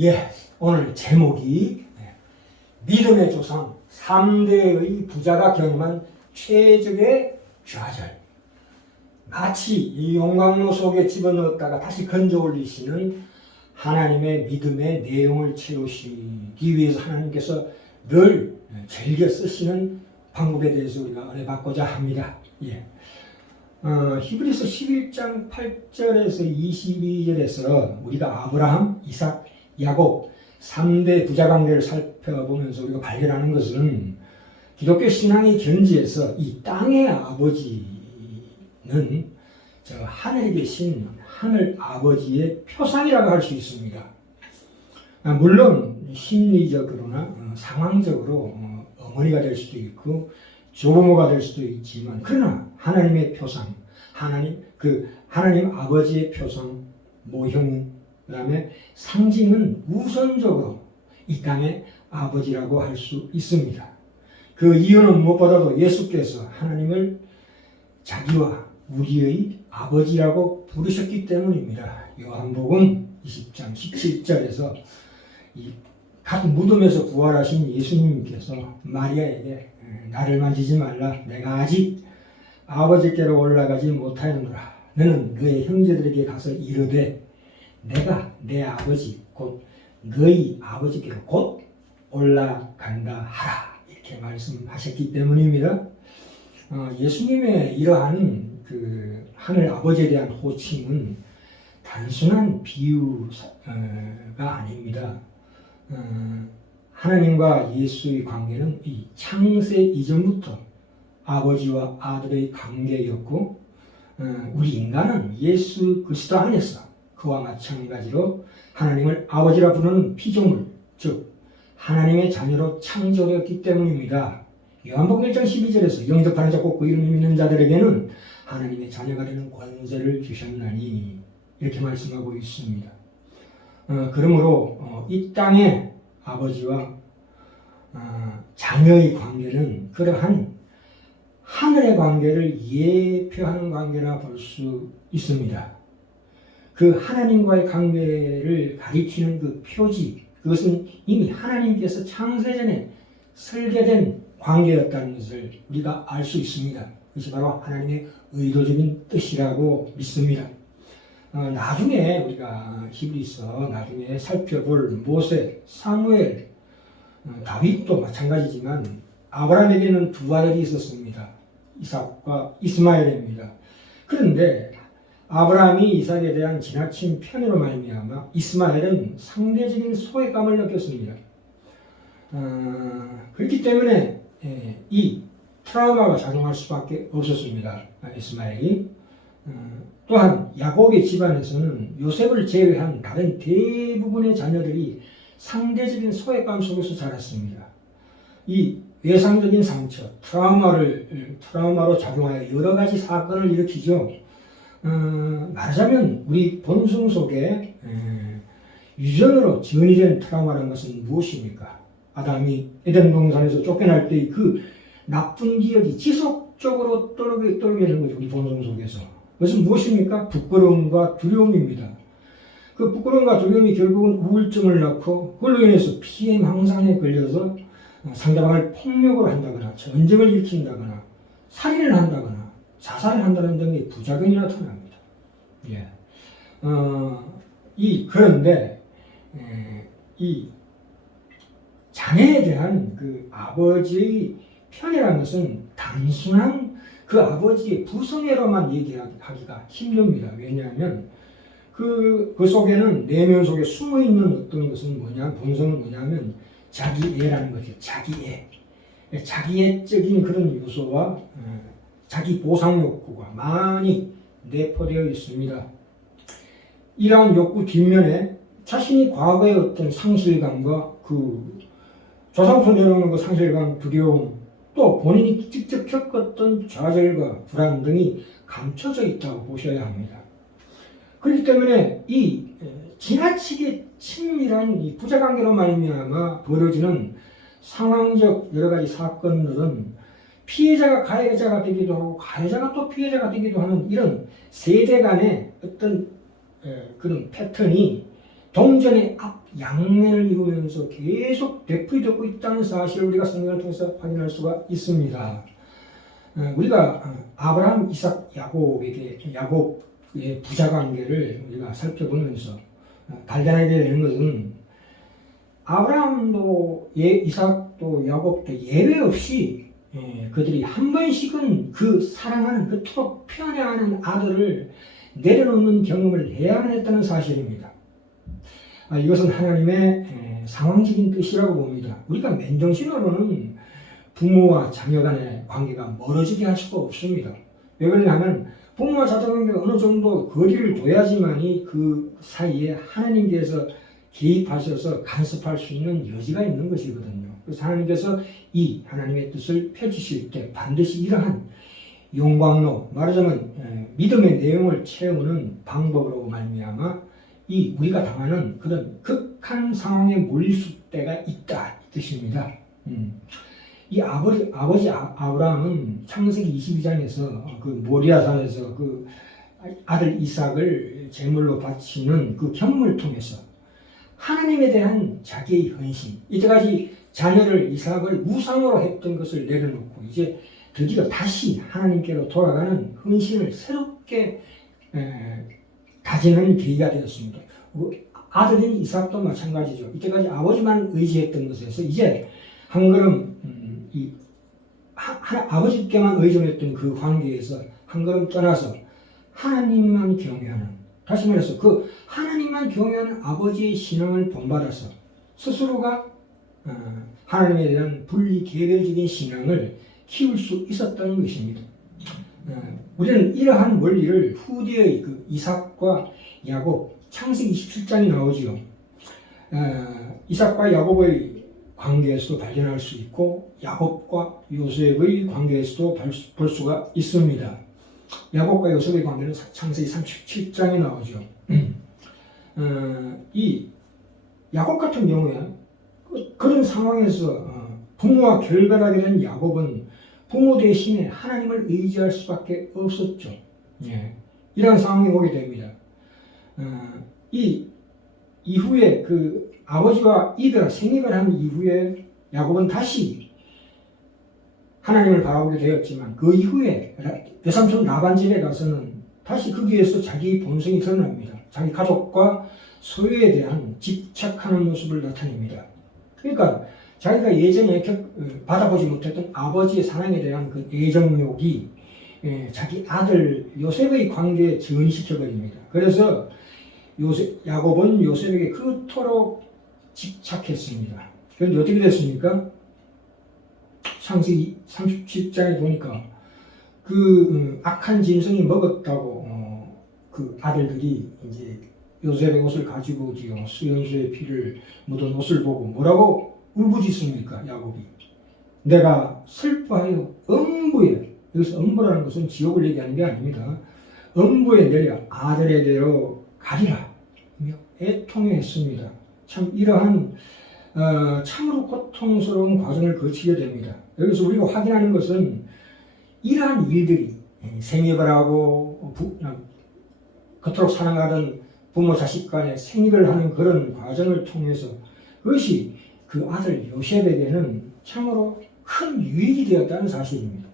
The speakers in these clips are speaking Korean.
예, 오늘 제목이 믿음의 조상 3대의 부자가 경험한 최적의 좌절. 마치 이 용광로 속에 집어넣었다가 다시 건져 올리시는 하나님의 믿음의 내용을 채우시기 위해서 하나님께서 늘 즐겨 쓰시는 방법에 대해서 우리가 알아보고자 합니다. 예. 히브리서 11장 8절에서 22절에서 우리가 아브라함, 이삭, 야곱 3대 부자 관계를 살펴보면서 우리가 발견하는 것은 기독교 신앙의 견지에서 이 땅의 아버지는 저 하늘에 계신 하늘 아버지의 표상이라고 할 수 있습니다. 물론 심리적으로나 상황적으로 어머니가 될 수도 있고 조부모가 될 수도 있지만, 그러나 하나님의 표상, 하나님 아버지의 표상, 모형, 그 다음에 상징은 우선적으로 이 땅의 아버지라고 할 수 있습니다. 그 이유는 무엇보다도 예수께서 하나님을 자기와 우리의 아버지라고 부르셨기 때문입니다. 요한복음 20장 17절에서 각 무덤에서 부활하신 예수님께서 마리아에게 나를 만지지 말라, 내가 아직 아버지께로 올라가지 못하였노라. 너는 너의 형제들에게 가서 이르되 내가 내 아버지 곧 너희 아버지께로 곧 올라간다 하라, 이렇게 말씀하셨기 때문입니다. 예수님의 이러한 그 하늘 아버지에 대한 호칭은 단순한 비유가 아닙니다. 하나님과 예수의 관계는 이 창세 이전부터 아버지와 아들의 관계였고, 우리 인간은 예수 그리스도 안에서 그와 마찬가지로 하나님을 아버지라 부르는 피조물, 즉 하나님의 자녀로 창조되었기 때문입니다. 요한복음 1장 12절에서 영접하는 자 곧 그 이름을 믿는 자들에게는 하나님의 자녀가 되는 권세를 주셨나니, 이렇게 말씀하고 있습니다. 그러므로 이 땅의 아버지와 자녀의 관계는 그러한 하늘의 관계를 예표하는 관계라 볼 수 있습니다. 그 하나님과의 관계를 가리키는 그 표지, 그것은 이미 하나님께서 창세전에 설계된 관계였다는 것을 우리가 알 수 있습니다. 그것이 바로 하나님의 의도적인 뜻이라고 믿습니다. 나중에 우리가 히브리서 나중에 살펴볼 모세, 사무엘, 다윗도 마찬가지지만 아브라함에게는 두 아들이 있었습니다. 이삭과 이스마엘입니다. 그런데 아브라함이 이삭에 대한 지나친 편애로 말미암아 이스마엘은 상대적인 소외감을 느꼈습니다. 그렇기 때문에 이 트라우마가 작용할 수밖에 없었습니다. 이스마엘이. 또한 야곱의 집안에서는 요셉을 제외한 다른 대부분의 자녀들이 상대적인 소외감 속에서 자랐습니다. 이 외상적인 상처, 트라우마로 작용하여 여러 가지 사건을 일으키죠. 말하자면 우리 본성 속에 유전으로 지원이 트라우마라는 것은 무엇입니까? 아담이 에덴 동산에서 쫓겨날 때의 그 나쁜 기억이 지속적으로 떠오르게 되는 거죠. 우리 본성 속에서. 그것은 무엇입니까? 부끄러움과 두려움입니다. 그 부끄러움과 두려움이 결국은 우울증을 낳고, 그걸로 인해서 피해망상에 걸려서 상대방을 폭력을 한다거나 전쟁을 일으킨다거나 살인을 한다거나 자살을 한다는 등의 부작용이 나타납니다. 예. 그런데 이 장애에 대한 그 아버지의 편애라는 것은 단순한 그 아버지의 부성애로만 얘기하기가 힘듭니다. 왜냐하면 그 속에는, 내면 속에 숨어 있는 어떤 것은 본성은 뭐냐면 자기애라는 거죠. 자기애적인 그런 요소와 자기 보상 욕구가 많이 내포되어 있습니다. 이러한 욕구 뒷면에 자신이 과거의 어떤 상실감과 그 조상부터 내려오는 그 상실감, 두려움, 또 본인이 직접 겪었던 좌절과 불안 등이 감춰져 있다고 보셔야 합니다. 그렇기 때문에 이 지나치게 친밀한 이 부자관계로 말미암아 벌어지는 상황적 여러 가지 사건들은 피해자가 가해자가 되기도 하고 가해자가 또 피해자가 되기도 하는 이런 세대 간의 어떤 그런 패턴이 동전의 앞 양면을 이루면서 계속 되풀이되고 있다는 사실을 우리가 성경을 통해서 확인할 수가 있습니다. 우리가 아브라함, 이삭, 야곱의 부자 관계를 우리가 살펴보면서 발견하게 되는 것은 아브라함도 이삭도 야곱도 예외 없이 그들이 한 번씩은 그 사랑하는 그토록 편애하는 아들을 내려놓는 경험을 해야만 했다는 사실입니다. 이것은 하나님의 상황적인 뜻이라고 봅니다. 우리가 맨정신으로는 부모와 자녀 간의 관계가 멀어지게 할 수가 없습니다. 왜 그러냐면 부모와 자녀 관계가 어느 정도 거리를 둬야지만이 그 사이에 하나님께서 개입하셔서 간섭할 수 있는 여지가 있는 것이거든요. 그래서 하나님께서 이 하나님의 뜻을 펼치실 때 반드시 이러한 용광로, 말하자면 믿음의 내용을 채우는 방법으로 말미암아 이 우리가 당하는 그런 극한 상황에 몰릴 때가 있다 이 뜻입니다. 이 아버지 아브라함은 창세기 22장에서 그 모리아산에서 그 아들 이삭을 제물로 바치는 그 경험을 통해서 하나님에 대한 자기의 헌신, 이때까지 자녀를 이삭을 우상으로 했던 것을 내려놓고 이제 드디어 다시 하나님께로 돌아가는 헌신을 새롭게 다지는 계기가 되었습니다. 아들인 이삭도 마찬가지죠. 이때까지 아버지만 의지했던 것에서 이제 한 걸음 아버지께만 의존했던 그 관계에서 한 걸음 떠나서 하나님만 경외하는, 다시 말해서 그 하나님만 경외하는 아버지의 신앙을 본받아서 스스로가 하나님에 대한 분리 개별적인 신앙을 키울 수 있었다는 것입니다. 우리는 이러한 원리를 후대의 그 이삭과 야곱, 창세기 27장이 나오지요. 이삭과 야곱의 관계에서도 발견할 수 있고 야곱과 요셉의 관계에서도 볼 수가 있습니다. 야곱과 요셉의 관계는 창세기 37장에 나오죠. 이 야곱 같은 경우에 그런 상황에서 부모와 결별하게 된 야곱은 부모 대신에 하나님을 의지할 수밖에 없었죠. 이런 상황이 오게 됩니다. 이 이후에 그 아버지와 생이별한 이후에 야곱은 다시 하나님을 바라보게 되었지만 그 이후에 외삼촌 라반 집에 가서는 다시 거기에서 자기 본성이 드러납니다. 자기 가족과 소유에 대한 집착하는 모습을 나타냅니다. 그러니까 자기가 예전에 받아보지 못했던 아버지의 사랑에 대한 그 애정욕이 자기 아들 요셉의 관계에 전시켜버립니다. 그래서 야곱은 요셉에게 그토록 집착했습니다. 그런데 어떻게 됐습니까? 창세기 37장에 보니까 그 악한 짐승이 먹었다고 그 아들들이 이제 요셉의 옷을 가지고 오지요. 수연수의 피를 묻은 옷을 보고 뭐라고 울부짖습니까? 야곱이 내가 슬퍼하여 음부에, 여기서 음부라는 것은 지옥을 얘기하는 게 아닙니다. 음부에 내려 아들에게로 가리라 애통했습니다. 참 이러한 참으로 고통스러운 과정을 거치게 됩니다. 여기서 우리가 확인하는 것은 이러한 일들이 생이별하고 그토록 사랑하던 부모 자식 간에 생이별을 하는 그런 과정을 통해서 그것이 그 아들 요셉에게는 참으로 큰 유익이 되었다는 사실입니다.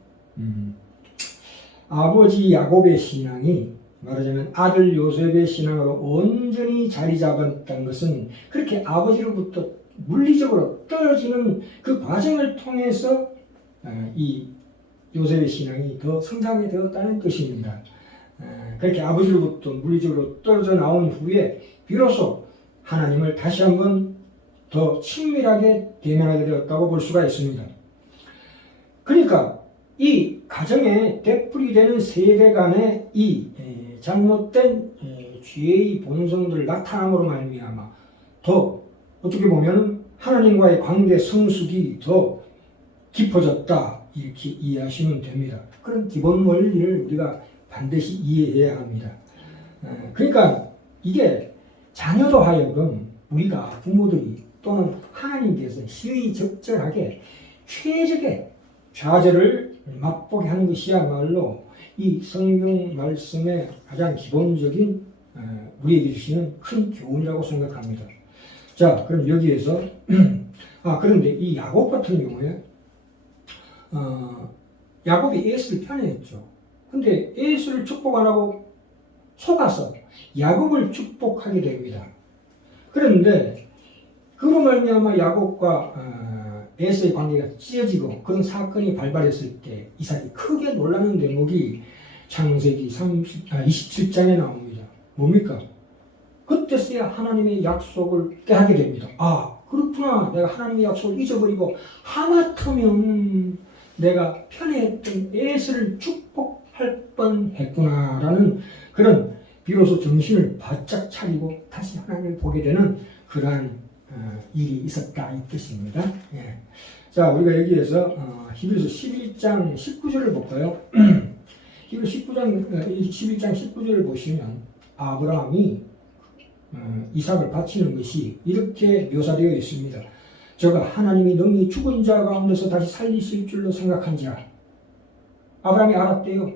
아버지 야곱의 신앙이 말하자면 아들 요셉의 신앙으로 온전히 자리 잡았다는 것은 그렇게 아버지로부터 물리적으로 떨어지는 그 과정을 통해서 이 요셉의 신앙이 더 성장이 되었다는 뜻입니다. 그렇게 아버지로부터 물리적으로 떨어져 나온 후에 비로소 하나님을 다시 한번 더 친밀하게 대면하게 되었다고 볼 수가 있습니다. 그러니까 이 가정에 되풀이되는 세대 간의 이 잘못된 죄의 본성들 나타남으로 말미암아 더 어떻게 보면 하나님과의 관계 성숙이 더 깊어졌다 이렇게 이해하시면 됩니다. 그런 기본 원리를 우리가 반드시 이해해야 합니다. 그러니까 이게 자녀로 하여금 우리가 부모들이 또는 하나님께서 시의적절하게 최적의 좌절을 맛보게 하는 것이야말로 이 성경 말씀의 가장 기본적인 우리에게 주시는 큰 교훈이라고 생각합니다. 자, 그럼 여기에서 그런데 이 야곱 같은 경우에 야곱이 에서를 편애했죠. 근데 에서를 축복 안 하고 속아서 야곱을 축복하게 됩니다. 그런데 그로 말미암아 야곱과 에서의 관계가 찢어지고 그런 사건이 발발했을 때 이삭이 크게 놀라는 대목이 창세기 27장에 나옵니다. 뭡니까? 그때서야 하나님의 약속을 깨닫게 됩니다. 그렇구나. 내가 하나님의 약속을 잊어버리고 하마터면 내가 편애했던 에서를 축복할 뻔했구나라는 그런 비로소 정신을 바짝 차리고 다시 하나님을 보게 되는 그러한 일이 있었다 이 뜻입니다. 예. 자, 우리가 여기에서 히브리서 11장 19절을 볼까요? 히브리 11장 19절을 보시면 아브라함이 이삭을 바치는 것이 이렇게 묘사되어 있습니다. 저가 하나님이 능히 죽은 자 가운데서 다시 살리실 줄로 생각한지라. 아브라함이 알았대요.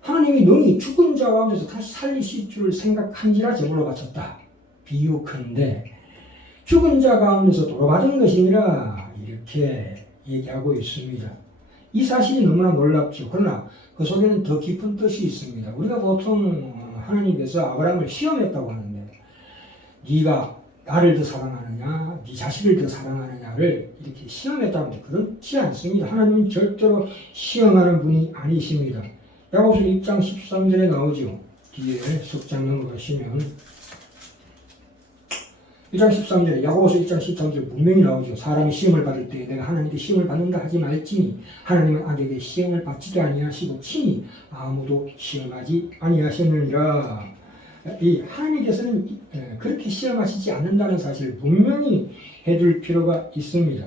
하나님이 능히 죽은 자 가운데서 다시 살리실 줄 생각한지라 제물로 바쳤다. 비유컨대 죽은 자 가운데서 돌아받은 것이니라 이렇게 얘기하고 있습니다. 이 사실이 너무나 놀랍죠. 그러나 그 속에는 더 깊은 뜻이 있습니다. 우리가 보통 하나님께서 아브라함을 시험했다고 하는데 네가 나를 더 사랑하느냐 네 자식을 더 사랑하느냐를 이렇게 시험했다고 하는데 그렇지 않습니다. 하나님은 절대로 시험하는 분이 아니십니다. 야고보서 1장 13절에 나오죠. 뒤에 석장 넘어가시면 1장 13절에 야고보서 1장 13절 분명히 나오죠. 사람이 시험을 받을 때 내가 하나님께 시험을 받는다 하지 말지니 하나님은 악에게 시험을 받지도 아니하시고 친히 아무도 시험하지 아니하시느니라. 이 하나님께서는 그렇게 시험하시지 않는다는 사실을 분명히 해줄 필요가 있습니다.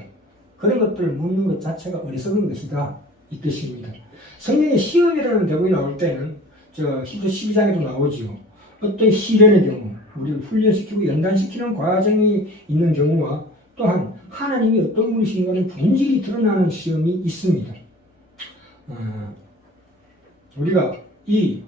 그런 것들을 묻는 것 자체가 어리석은 것이다 이 뜻입니다. 성경에 시험이라는 대목이 나올 때는 히브리 12장에도 나오죠. 어떤 시련의 경우 우리를 훈련시키고 연단시키는 과정이 있는 경우와 또한 하나님이 어떤 분이신가는 본질이 드러나는 시험이 있습니다. 우리가 이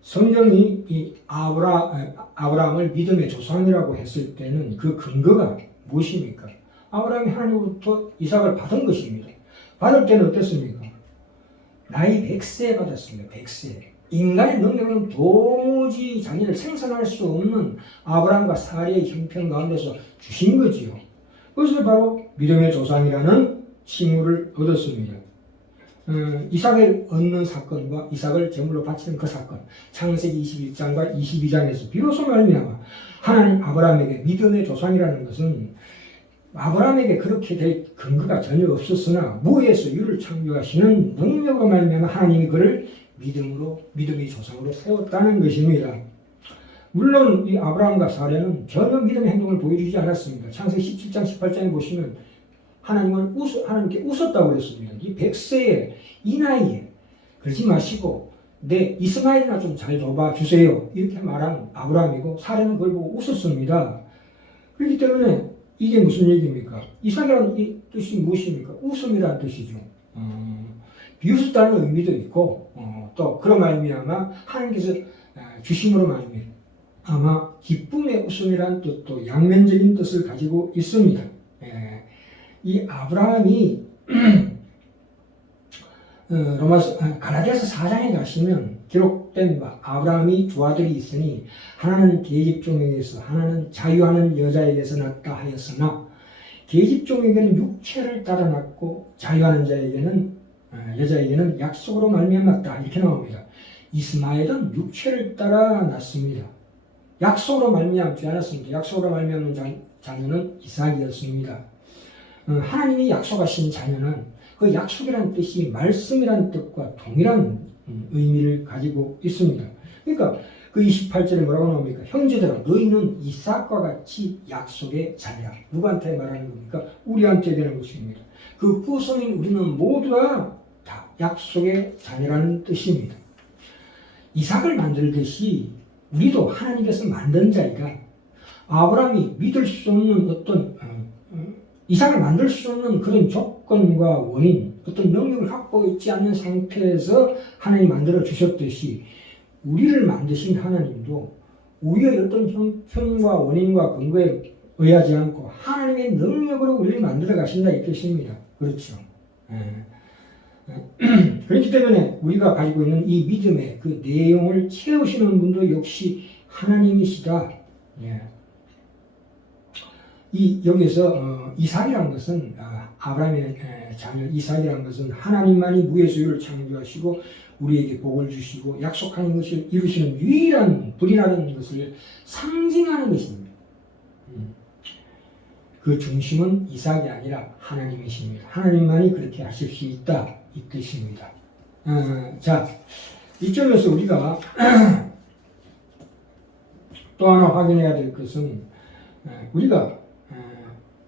성경이 이 아브라함을 믿음의 조상이라고 했을 때는 그 근거가 무엇입니까? 아브라함이 하나님으로부터 이삭을 받은 것입니다. 받을 때는 어땠습니까? 나이 100세에 받았습니다. 100세. 인간의 능력은 도무지 자기를 생산할 수 없는 아브라함과 사례의 형편 가운데서 주신 거지요. 그것을 바로 믿음의 조상이라는 칭호를 얻었습니다. 이삭을 얻는 사건과 이삭을 제물로 바치는 그 사건, 창세기 21장과 22장에서 비로소 말미암아 하나님 아브라함에게 믿음의 조상이라는 것은 아브라함에게 그렇게 될 근거가 전혀 없었으나 무에서 유를 창조하시는 능력으로 말미암아 하나님이 그를 믿음의 조상으로 세웠다는 것입니다. 물론 이 아브라함과 사례는 전혀 믿음의 행동을 보여주지 않았습니다. 창세기 17장 18장에 보시면 하나님께 웃었다고 그랬습니다. 이 100세에 이 나이에 그러지 마시고 내 이스마엘이나 좀 잘 둬봐 주세요. 이렇게 말한 아브라함이고 사례는 그걸 보고 웃었습니다. 그렇기 때문에 이게 무슨 얘기입니까? 이삭이라는 이 뜻이 무엇입니까? 웃음이라는 뜻이죠. 비웃었다는 의미도 있고 또 그런 말미암아 하나님께서 주심으로 말미암아 기쁨의 웃음이라는 뜻도 양면적인 뜻을 가지고 있습니다. 이 아브라함이 갈라디아서 4장에 가시면 기록된 바 아브라함이 두 아들이 있으니 하나는 계집종에게서 하나는 자유하는 여자에게서 낳다 하였으나 계집종에게는 육체를 따라 낳고 자유하는 여자에게는 약속으로 말미암았다 이렇게 나옵니다. 이스마엘은 육체를 따라 낳습니다. 약속으로 말미암지 않았습니다. 약속으로 말미암는 자녀는 이삭이었습니다. 하나님이 약속하신 자녀는 그 약속이라는 뜻이 말씀이라는 뜻과 동일한 의미를 가지고 있습니다. 그러니까 그 28절에 뭐라고 나옵니까? 형제들아 너희는 이삭과 같이 약속의 자녀라. 누구한테 말하는 겁니까? 우리한테 되는 것입니다. 그 후손인 우리는 모두가 다 약속의 자녀라는 뜻입니다. 이삭을 만들듯이 우리도 하나님께서 만든 자리가 아브라함이 믿을 수 없는 어떤 이삭을 만들 수 없는 그런 조건과 원인, 어떤 능력을 갖고 있지 않는 상태에서 하나님이 만들어 주셨듯이 우리를 만드신 하나님도 우리의 어떤 형편과 원인과 근거에 의하지 않고 하나님의 능력으로 우리를 만들어 가신다 이 뜻입니다. 그렇죠. 그렇기 때문에 우리가 가지고 있는 이 믿음의 그 내용을 채우시는 분도 역시 하나님이시다. 예. 여기서 이삭이라는 것은 아브라함의 자녀 이삭이라는 것은 하나님만이 무에서유를 창조하시고 우리에게 복을 주시고 약속하는 것을 이루시는 유일한 분이라는 것을 상징하는 것입니다. 그 중심은 이삭이 아니라 하나님이십니다. 하나님만이 그렇게 하실 수 있다 이 뜻입니다. 자, 이점에서 우리가 또 하나 확인해야 될 것은 우리가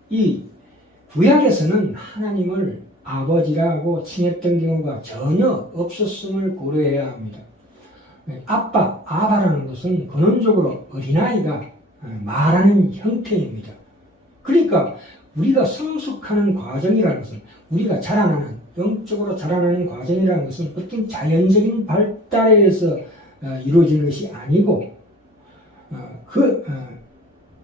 이 구약에서는 하나님을 아버지라고 칭했던 경우가 전혀 없었음을 고려해야 합니다. 아바라는 것은 근원적으로 어린아이가 말하는 형태입니다. 그러니까 우리가 성숙하는 과정이라는 것은 우리가 자라나는 영적으로 자라나는 과정이라는 것은 어떤 자연적인 발달에 의해서 이루어지는 것이 아니고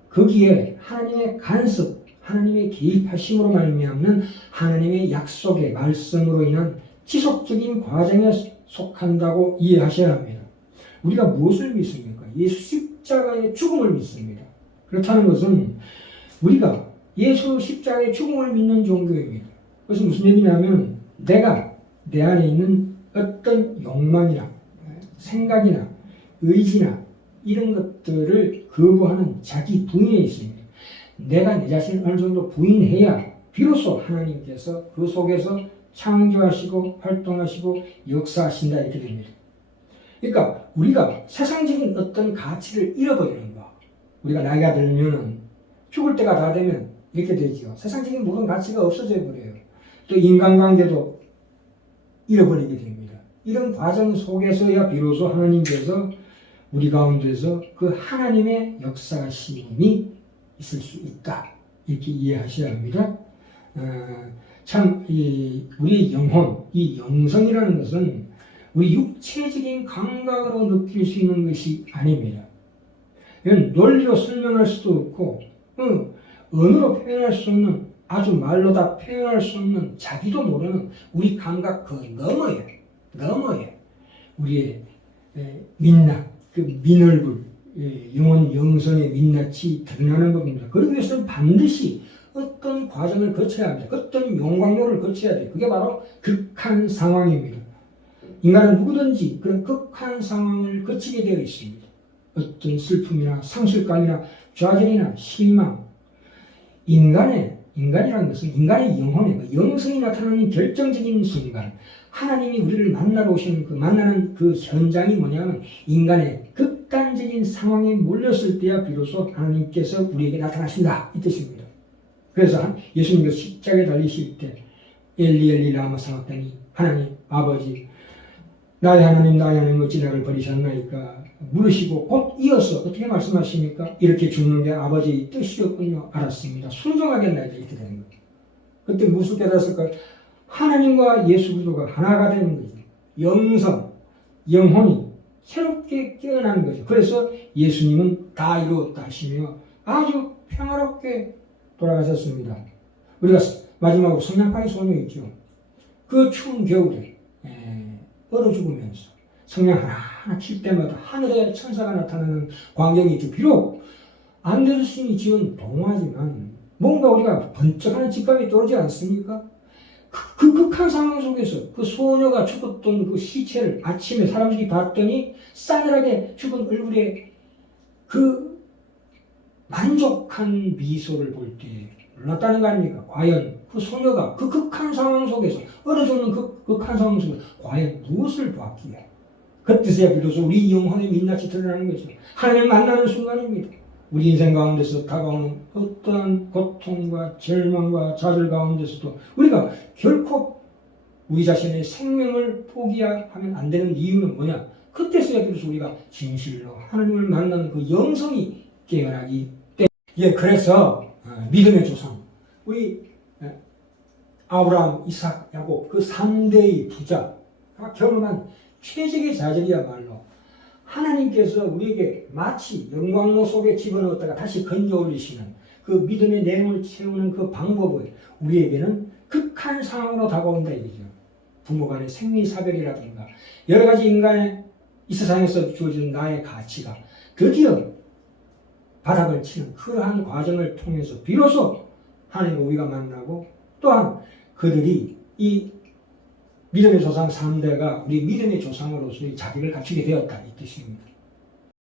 거기에 하나님의 간섭, 하나님의 개입하심으로 말미암는 하나님의 약속의 말씀으로 인한 지속적인 과정에 속한다고 이해하셔야 합니다. 우리가 무엇을 믿습니까? 예수 십자가의 죽음을 믿습니다. 그렇다는 것은 우리가 예수 십자가의 죽음을 믿는 종교입니다. 그것은 무슨 얘기냐면 내가 내 안에 있는 어떤 욕망이나 생각이나 의지나 이런 것들을 거부하는 자기 부인에 있습니다. 내가 내 자신을 어느 정도 부인해야 비로소 하나님께서 그 속에서 창조하시고 활동하시고 역사하신다 이렇게 됩니다. 그러니까 우리가 세상적인 어떤 가치를 잃어버리는 거. 우리가 나이가 들면은 죽을 때가 다 되면 이렇게 되죠. 세상적인 모든 가치가 없어져 버려요. 또 인간관계도 잃어버리게 됩니다. 이런 과정 속에서야 비로소 하나님께서 우리 가운데서 그 하나님의 역사심이 있을 수 있다. 이렇게 이해하셔야 합니다. 우리 영혼, 이 영성이라는 것은 우리 육체적인 감각으로 느낄 수 있는 것이 아닙니다. 이건 논리로 설명할 수도 없고, 언어로 표현할 수 없는, 아주 말로 다 표현할 수 없는, 자기도 모르는 우리 감각 그 너머에 우리의 민낯, 그 민얼굴, 영혼 영성의 민낯이 드러나는 겁니다. 그러기 위해서는 반드시 어떤 과정을 거쳐야 합니다. 어떤 용광로를 거쳐야 돼요. 그게 바로 극한 상황입니다. 인간은 누구든지 그런 극한 상황을 거치게 되어 있습니다. 어떤 슬픔이나 상실감이나 좌절이나 실망. 인간이라는 것은 인간의 영혼의 영성이 나타나는 결정적인 순간, 하나님이 우리를 만나러 오시는 만나는 그 현장이 뭐냐면 인간의 극단적인 상황에 몰렸을 때야 비로소 하나님께서 우리에게 나타나신다 이 뜻입니다. 그래서 예수님께서 십자가에 달리실 때 엘리 엘리 라마 사박다니, 하나님 아버지 나의 하나님 어찌 나를 버리셨나이까 물으시고 곧 이어서 어떻게 말씀하십니까? 이렇게 죽는 게 아버지의 뜻이었군요. 알았습니다. 순종하겠나이다 이렇게 되는 거예요. 그때 무슨 깨달았을까요? 하나님과 예수 그리스도가 하나가 되는 거죠. 영성, 영혼이 새롭게 깨어나는 거죠. 그래서 예수님은 다 이루었다 하시며 아주 평화롭게 돌아가셨습니다. 우리가 마지막으로 성냥팔이 소녀 있죠. 그 추운 겨울에 얼어 죽으면서 성냥 하나하나 칠 때마다 하늘에 천사가 나타나는 광경이 있죠. 비록 안데르슨이 지은 동화지만 뭔가 우리가 번쩍하는 직감이 떠오르지 않습니까? 그 극한 상황 속에서 그 소녀가 죽었던 그 시체를 아침에 사람들이 봤더니 싸늘하게 죽은 얼굴에 그 만족한 미소를 볼 때 놀랐다는 거 아닙니까? 과연 그 소녀가 그 극한 상황 속에서 얼어 죽는 그 극한 상황 속에서 과연 무엇을 보았기에 그때서야 비로소 우리 영혼의 민낯이 드러나는 거죠. 하나님을 만나는 순간입니다. 우리 인생 가운데서 다가오는 어떠한 고통과 절망과 좌절 가운데서도 우리가 결코 우리 자신의 생명을 포기하면 안 되는 이유는 뭐냐? 그때서야 비로소 우리가 진실로 하나님을 만나는 그 영성이 깨어나기 때문에 그래서 믿음의 조상 우리 아브라함, 이삭, 야곱 그 3대의 부자가 경험한 최적의 좌절이야말로 하나님께서 우리에게 마치 영광로 속에 집어넣었다가 다시 건져 올리시는 그 믿음의 내용을 채우는 그 방법을 우리에게는 극한 상황으로 다가온다 이거죠. 부모 간의 생리사별이라든가 여러 가지 인간의 이 세상에서 주어진 나의 가치가 드디어 바닥을 치는 그러한 과정을 통해서 비로소 하나님과 우리가 만나고 또한 그들이 이 믿음의 조상 3대가 우리 믿음의 조상으로서의 자격을 갖추게 되었다 이 뜻입니다.